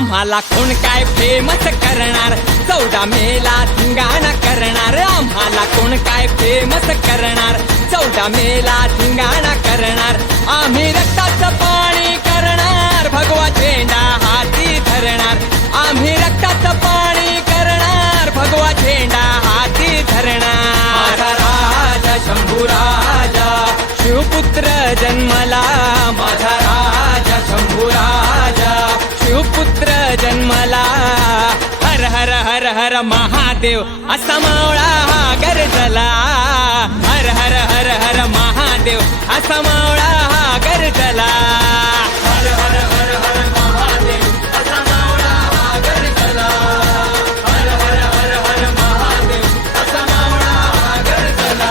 आम्हाला कोण काय फेमस करणार 14 मेला धिंगाणा करणार आम्हाला कोण काय फेमस करणार 14 मेला धिंगाणा करणार आम्ही रक्ताचं पाणी करणार भगवा झेंडा हाती धरणार आम्ही रक्ताचं पाणी करणार भगवा झेंडा हाती धरणार माझा राजा शंभू राजा शिवपुत्र जन्मला माझा राजा शंभू राजा शिवपुत्र जन्मला हर हर हर हर महादेव असा मावळा हा गरजला हर हर हर हर महादेव असा मावळा हा गरजला हर हर हर हर महादेव असा मावळा हा गरजला हर हर हर हर महादेव असा मावळा हा गरजला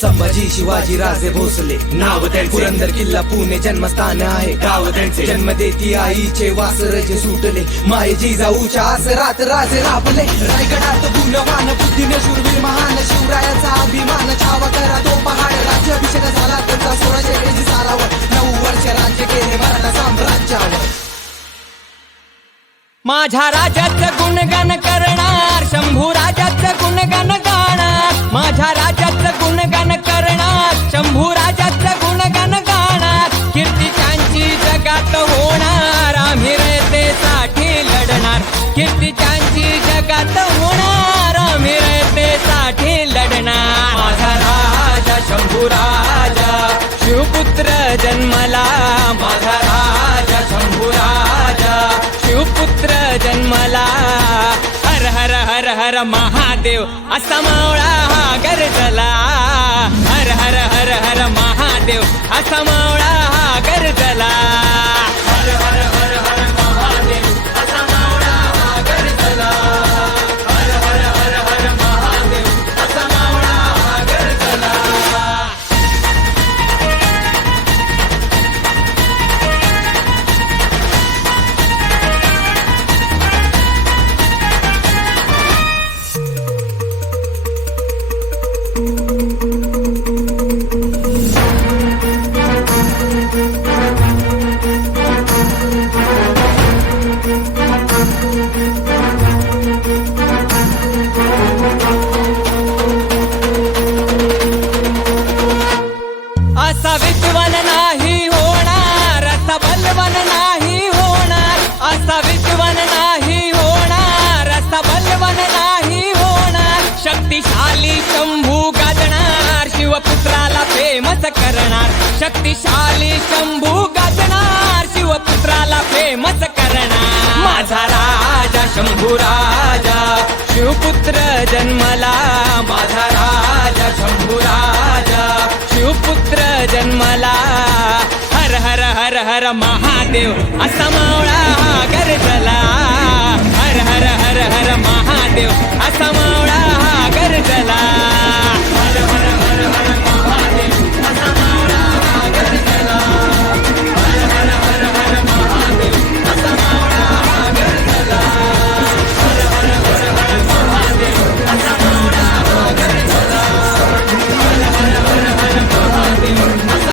संभाजी शिवाजी राजे भोसले नाव त्यांचे पुरंदर किल्ला पुणे जन्मस्थान आहे गाव त्यांचे जन्म देती आईचे वासर जे सुटले माय जिजाऊच्या आसरात राजे राबले रायगडात गुणवान बुद्धीने शूरवीर महान शिवरायाचा अभिमान छावा करा तो पहाड राज्याभिषेक झाला त्यांचा 1683 सालावर 9 वर्ष राज्य केले मराठा साम्राज्यावर माझ्या राजाचं गुणगान करणार शंभू राजाचं गुणगान गाणार माझ्या राजाचं गुणगान करणार शंभू राजाचं गुणगान गाणार कीर्तीच्यांची जगात होणार आम्ही रयतेसाठी लढणार कीर्तीच्यांची जगात होणार आम्ही रयतेसाठी लढणार माझा राजा शंभू राजा शिवपुत्र जन्मला माझा राजा शंभू राजा शिवपुत्र जन्मला हर हर हर हर महादेव असा मावळा हा गरजला हर हर हर हर महादेव असा मावळा हा गरजला हर हर हर हर महादेव असा मावळा हा गरजला हर हर हर हर महादेव असा मावळा हा गरजला असा विद्वान नाही होणार असा बलवान नाही होणार असा विद्वान नाही होणार असा बलवान नाही होणार शक्तिशाली शंभू गाजणार शिवपुत्राला फेमस करणार शक्तिशाली शंभू गाजणार शिवपुत्राला फेमस करणार माझा राजा शंभू राजा शिवपुत्र जन्मला माझा राजा शंभू राजा शिवपुत्र जन्मला हर हर हर हर महादेव असा मावळा